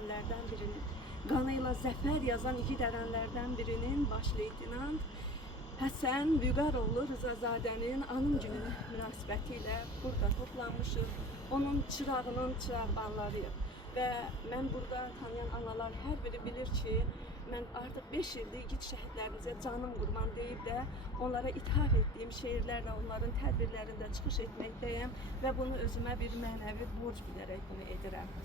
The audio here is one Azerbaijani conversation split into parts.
ərənlərdən birinin, qanıyla zəfər yazan igid ərənlərdən birinin baş leytenant Həsən Vüqaroğlu Rzazadənin anım günü münasibəti ilə burada toplanmışıq. Onun çırağının çırağbanlarıyıq. Və mən burada tanıyan analar hər biri bilir ki, mən artıq 5 ildir igid şəhidlərimizə canım qurban deyib də onlara ithaf etdiyim şeirlərlə onların tədbirlərində çıxış etməkdəyəm və bunu özümə bir mənəvi borc bilərək bunu edirəm.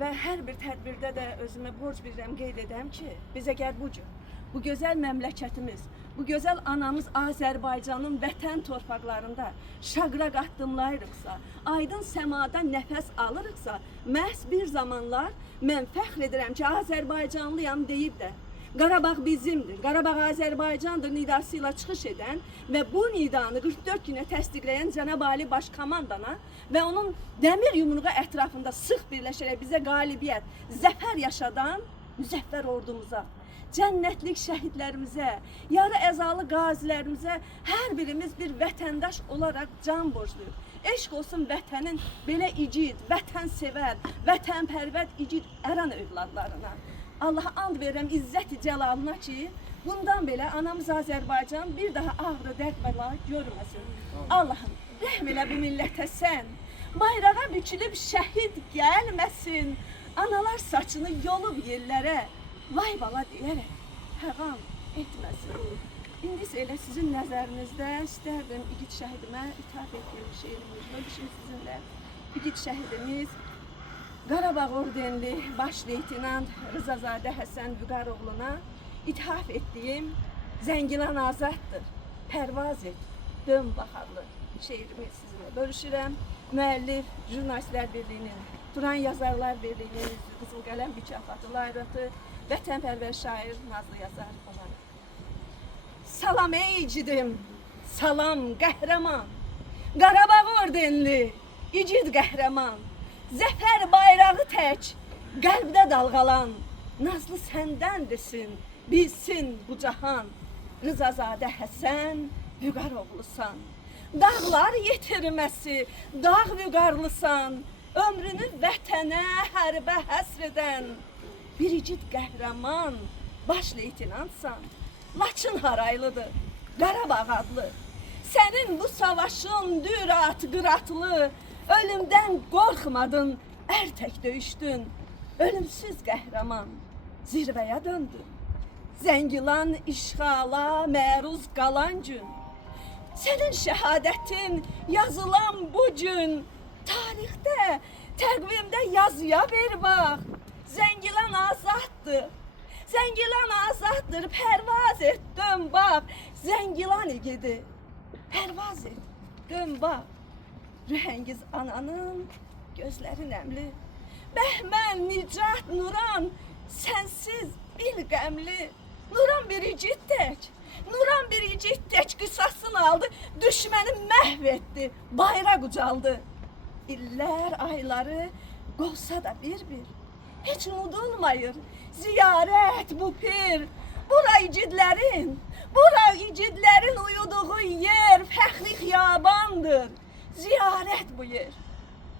Və hər bir tədbirdə də özümə borc bilirəm, qeyd edəm ki, biz əgər bu gün, bu gözəl məmləkətimiz, bu gözəl anamız Azərbaycanın vətən torpaqlarında şaqraq addımlayırıqsa, aydın səmada nəfəs alırıqsa, məhz bir zamanlar mən fəxr edirəm ki, Azərbaycanlıyam deyib də, Qarabağ bizimdir, Qarabağ Azərbaycandır nidası ilə çıxış edən və bu nidanı 44 günə təsdiqləyən Cənab Ali Baş Komandana və onun dəmir yumruğu ətrafında sıx birləşərək bizə qalibiyyət, zəfər yaşadan müzəffər ordumuza, cənnətlik şəhidlərimizə, yarı əzalı qazilərimizə hər birimiz bir vətəndaş olaraq can borcluyuq. Eşq olsun vətənin belə igid, vətənsevər, vətənpərvər igid əran övladlarına. Allaha and verirəm izzət-i cəlalına ki, bundan belə anamız Azərbaycan bir daha ağrı dərd bəla görməsin. Allahım, rəhm elə bu millətə sən, bayrağa bükülüb şəhid gəlməsin, analar saçını yolub yerlərə, vay bala deyərək həvam etməsin. İndi isə elə sizin nəzərinizdə istərdim igid şəhidimə ithaf etdiyim şeirimiz, bölüşüm sizinlə. İgid şəhidimiz Qarabağ ordenli baş leytenant Rzazadə Həsən Vüqaroğluna ithaf etdiyim Zəngilan azaddır, pərvaz et, dön baxarlı şeirimi sizinlə bölüşürəm. Müəllif Jurnalistlər Birliyinin, Turan Yazarlar Birliyinin Qızıl Qələm mükafatı layiqəti, vətənpərvər şair Nazlı Yazar olan. Salam ey igidim, salam qəhrəman, Qarabağ ordenli, igid qəhrəman, zəfər bayrağı tək, qəlbdə dalğalan, nazlı səndəndirsin, bilsin bu cahan, Rzazadə Həsən Vüqaroğlusan. Dağlar yetirməsi, dağ vüqarlısan, ömrünü vətənə, hərbə həsr edən, bir igid qəhrəman, baş leytenantsan. Laçın haraylıdır, Qarabağ adlı. Sənin bu savaşın dürat, qıratlı, ölümdən qorxmadın, ər tək döyüşdün, ölümsüz qəhrəman, zirvəyə döndün. Zəngilan işğala məruz qalan gün, sənin şəhadətin yazılan bu gün, tarixdə, təqvimdə yazıya ver bax, Zəngilan azaddır, Zəngilan azaddır, pərvaz et, dön bax, Zəngilan igidi, pərvaz et, dön bax. Rühəngiz ananın gözləri nəmli, Bəhmən, Nicat, Nuran, sənsiz bil qəmli. Nuran bir igid tək, Nuran bir igid tək qısasını aldı, düşməni məhv etdi, bayraq ucaldı. İllər, ayları qolsa da bir-bir, heç unudulmayır ziyarət bu pir. Bura igidlərin uyuduğu yer, fəxri xiyabandır. Ziyarət bu yer.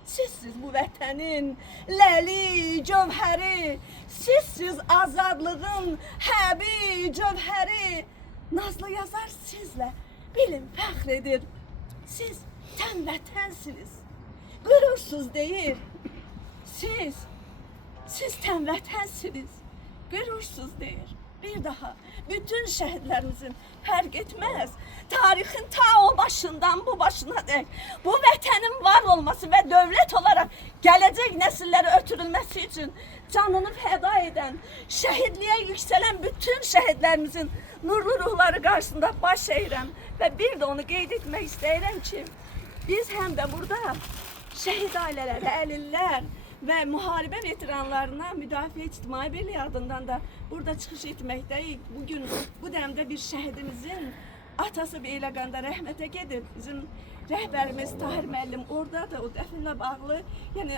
Sizsiz bu vətənin ləli, cövhəri, sizsiz azadlığın həbi, cövhəri. Nazlı Yazar sizlə bilin fəxr edir. Siz tən vətənsiniz, qürursuz deyir. Siz tən vətənsiniz, qürursuz deyir. Bir daha bütün şəhidlərimizin fərq etməz, tarixin ta o başından bu başına dək, bu vətənin var olması və dövlət olaraq gələcək nəsillərə ötürülməsi üçün canını fəda edən, şəhidliyə yüksələn bütün şəhidlərimizin nurlu ruhları qarşısında baş əyirəm və bir də onu qeyd etmək istəyirəm ki, biz həm də burada şəhid ailələri, əlillər və müharibə veteranlarına Müdafiə İctimai Birliyi adından da burada çıxış etməkdəyik. Bugün bu dəmdə bir şəhidimizin atası Beyləqanda rəhmətə gedib. Bizim rəhbərimiz Tahir müəllim oradadır, o dəfnlə bağlı. Yəni